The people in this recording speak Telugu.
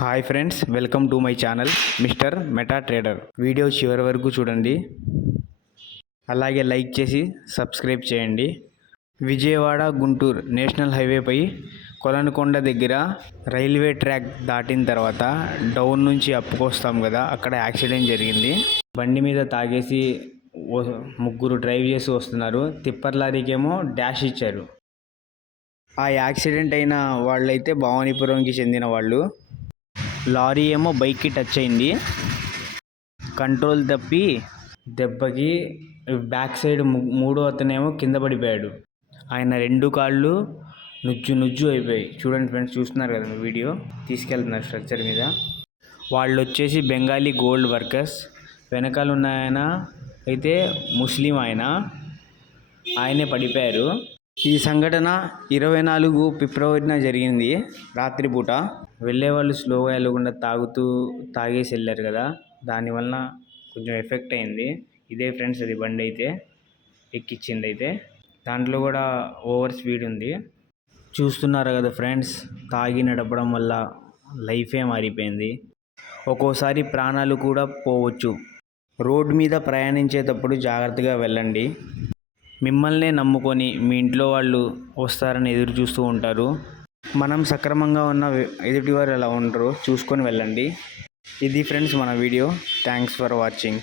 Hi friends welcome to my channel mister Meta Trader. Video చివరి వరకు చూడండి. అలాగే లైక్ చేసి సబ్స్క్రైబ్ చేయండి. విజయవాడ గుంటూరు నేషనల్ హైవేపై కొలనుకొండ దగ్గర రైల్వే ట్రాక్ దాటిన తర్వాత డౌన్ నుంచి అప్పుకొస్తాం కదా అక్కడ యాక్సిడెంట్ జరిగింది. బండి మీద తాగేసి ముగ్గురు డ్రైవ్ చేసి వస్తున్నారు. తిప్పర్ లారీకేమో డాష్ ఇచ్చారు. ఆ యాక్సిడెంట్ అయిన వాళ్ళైతే భవానీపురంకి చెందిన వాళ్ళు. లారీ ఏమో బైక్కి టచ్ అయింది. కంట్రోల్ తప్పి దెబ్బకి బ్యాక్ సైడ్ మూడో అతనేమో కింద పడిపోయాడు. ఆయన రెండు కాళ్ళు నుజ్జు నుజ్జు అయిపోయాయి. చూడండి ఫ్రెండ్స్ చూస్తున్నారు కదా వీడియో? తీసుకెళ్తున్నారు స్ట్రక్చర్ మీద. వాళ్ళు వచ్చేసి బెంగాలీ గోల్డ్ వర్కర్స్. వెనకాల ఉన్న ఆయన అయితే ముస్లిం ఆయన. ఆయనే పడిపోయారు. ఈ సంఘటన ఇరవై నాలుగు ఫిబ్రవరిన జరిగింది రాత్రిపూట. వెళ్ళే వాళ్ళు స్లోగా వెళ్ళకుండా తాగుతూ తాగేసి వెళ్ళారు కదా. దానివలన కొంచెం ఎఫెక్ట్ అయింది. ఇదే ఫ్రెండ్స్ అది బండి అయితే ఎక్కిచ్చింది అయితే. దాంట్లో కూడా ఓవర్ స్పీడ్ ఉంది. చూస్తున్నారు కదా ఫ్రెండ్స్ తాగి నడపడం వల్ల లైఫే మారిపోయింది. ఒక్కోసారి ప్రాణాలు కూడా పోవచ్చు. రోడ్ మీద ప్రయాణించేటప్పుడు జాగ్రత్తగా వెళ్ళండి. మిమ్మల్నే నమ్ముకొని మీ ఇంట్లో వాళ్ళు వస్తారని ఎదురు చూస్తూ ఉంటారు. మనం సక్రమంగా ఉన్న వె- ఎదుటివారు ఎలా ఉండరు చూసుకొని వెళ్ళండి. ఇది ఫ్రెండ్స్ మన వీడియో. Thanks for watching